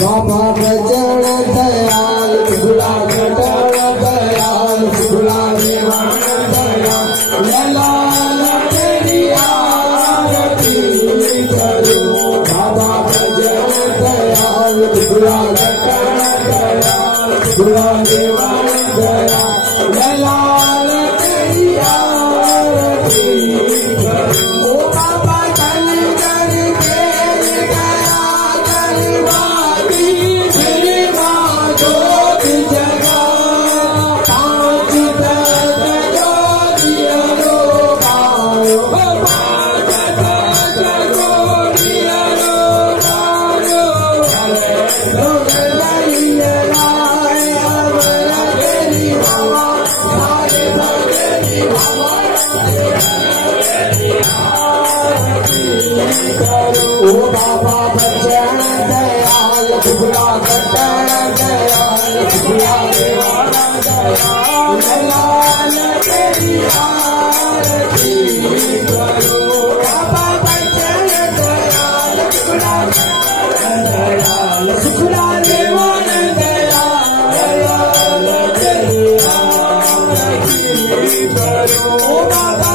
बाबा बजन दयाल झूला कटन दयाल झूला निवान दयाल लाल तेरी आरती करो। बाबा बजन दयाल झूला कटन दयाल झूला निवान दयाल लाल तेरी आरती करो। ओ बाबा चल करके ओ बाबा बचन दयाल झूला कटन दयाल झूला निवान दयाल लाल तेरी आरती करो। बाबा बचन दयाल झूला कटन दयाल झूला निवान दयाल लाल तेरी आरती करो। ओ बाबा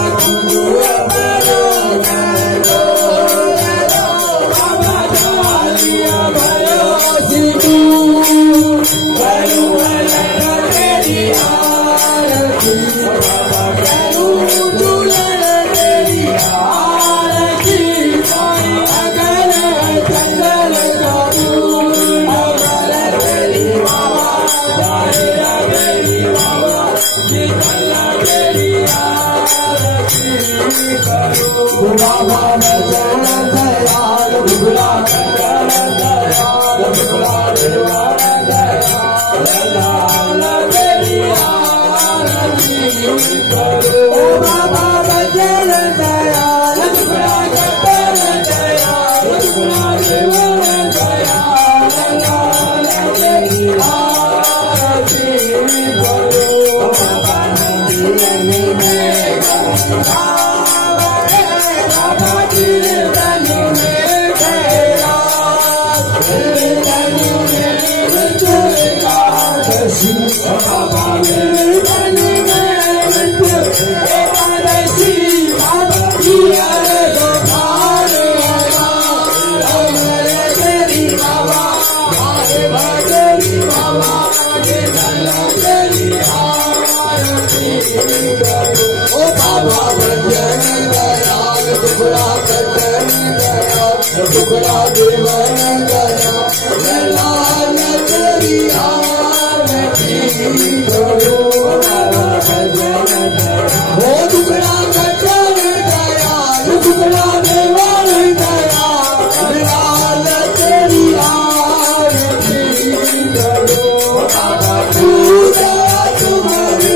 बाबा बचन दयाल झूला कटन दयाल झूला निवान दयाल लाल तेरी आरती करो। बाबा बचन दयाल झूला कटन दयाल झूला निवान दयाल लाल तेरी आरती करो। बाबा नंदी में ओ बाबा बचन दयाल झूला कटन दयाल झूला निवान दयाल लाल तेरी आरती करो। बाबा बचन दयाल झूला कटन दयाल झूला निवान दयाल लाल तेरी आरती करो। बाबा पूजा तुम्हारी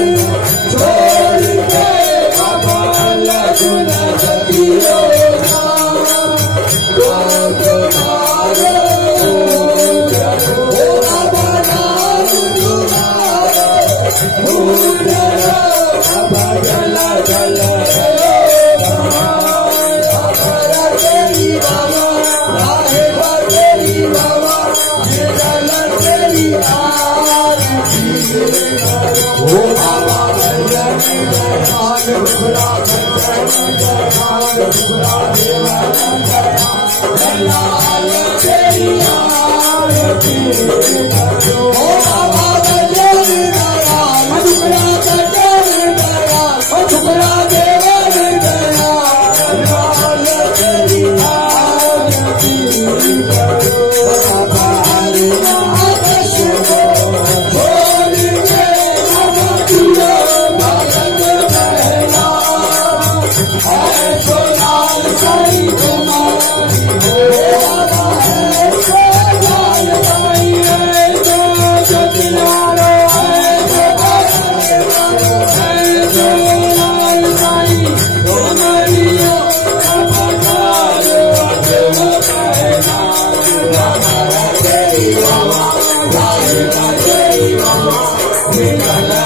मन